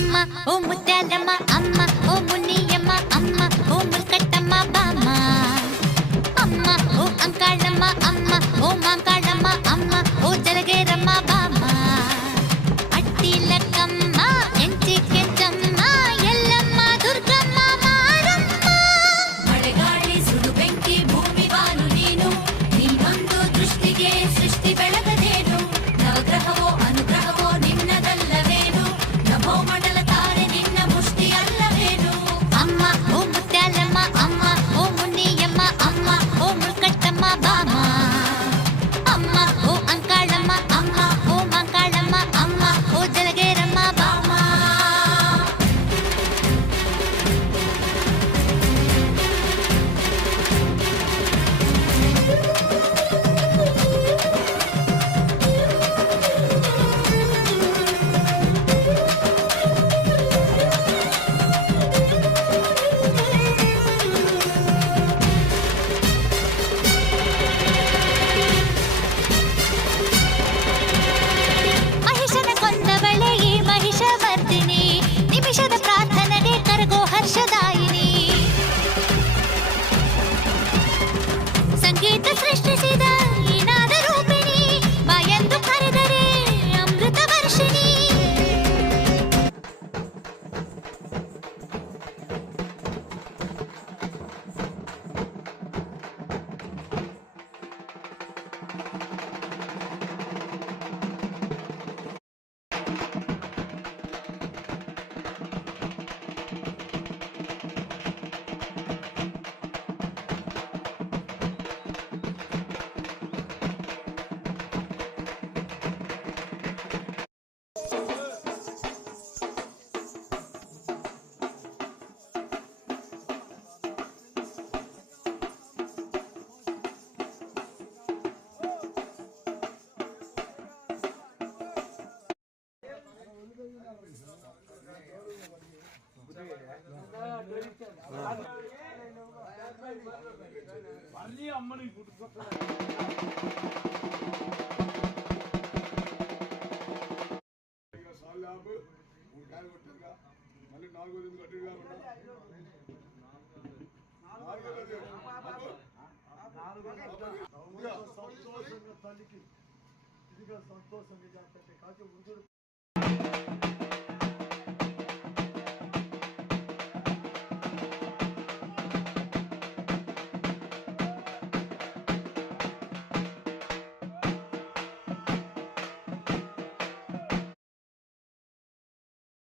అమ్మ ఓ ముత్యాలమ్మ అమ్మ ఓ మునియమ్మ అమ్మ ఓ ముల్కట్టమ్మ బామ్మ అమ్మ ఓ అంకాళమ్మ అమ్మ ఓ మాంకాళమ్మ అమ్మ ఓ జలగేరమ్మ బామ్మ అట్టి లక్కమ్మ ఎంచి కెంచమ్మ ఎల్లమ్మ దుర్గమ్మ మారమ్మ ಮಳೆಗಾಳಿ ಸುಡು ಬೆಂಕಿ ಭೂಮಿ ಬಾನು ನೀನು ನಿನ್ನೊಂದು ದೃಷ್ಟಿಗೆ ಸೃಷ್ಟಿ ಬೆಳಗದೇನು ನವಗ್ರಹವೋ ಅನುಗ್ರಹವೋ ನಿನ್ನದಲ್ಲವೇನು ನಭೋ ಮಂಡಲ ತಾರೆ ನಿನ್ನ ಮುಷ್ಟಿ ಅಲ್ಲವೇನು అమ్మ ఓ ముత్యాలమ్మ అమ్మ ఓ మునియమ్మ అమ్మ ఓ ముల్కట్టమ్మ బామ్మ అమ్మ ఓ అంకాళమ్మ అమ్మ ఓ మాంకాళమ్మ అమ్మ ఓ జలగేరమ్మ బామ్మ ಮಹಿಷನ ಕೊಂದವಳೆ ಈ ಮಹಿಷಮರ್ದಿನಿ ನಿಮಿಷದ ಪ್ರಾರ್ಥನೆಗೆ ಕರಗೋ ಹರ್ಷದಾಯಿನಿ ಸಂಗೀತ ಸೃಷ್ಟಿಸಿದ ಈ ನಾದ ರೂಪಿಣಿ ಬಾಯೆಂದು ಕರೆದರೆ ಅಮೃತ ವರ್ಷಿಣಿ సాల్యాబు 3 కాయలు కొట్టారుగా మళ్ళీ 4 దిన కట్టిగా సంతోషంగా తల్లికి ఇదిగా సంతోషంగా జాతర కాచి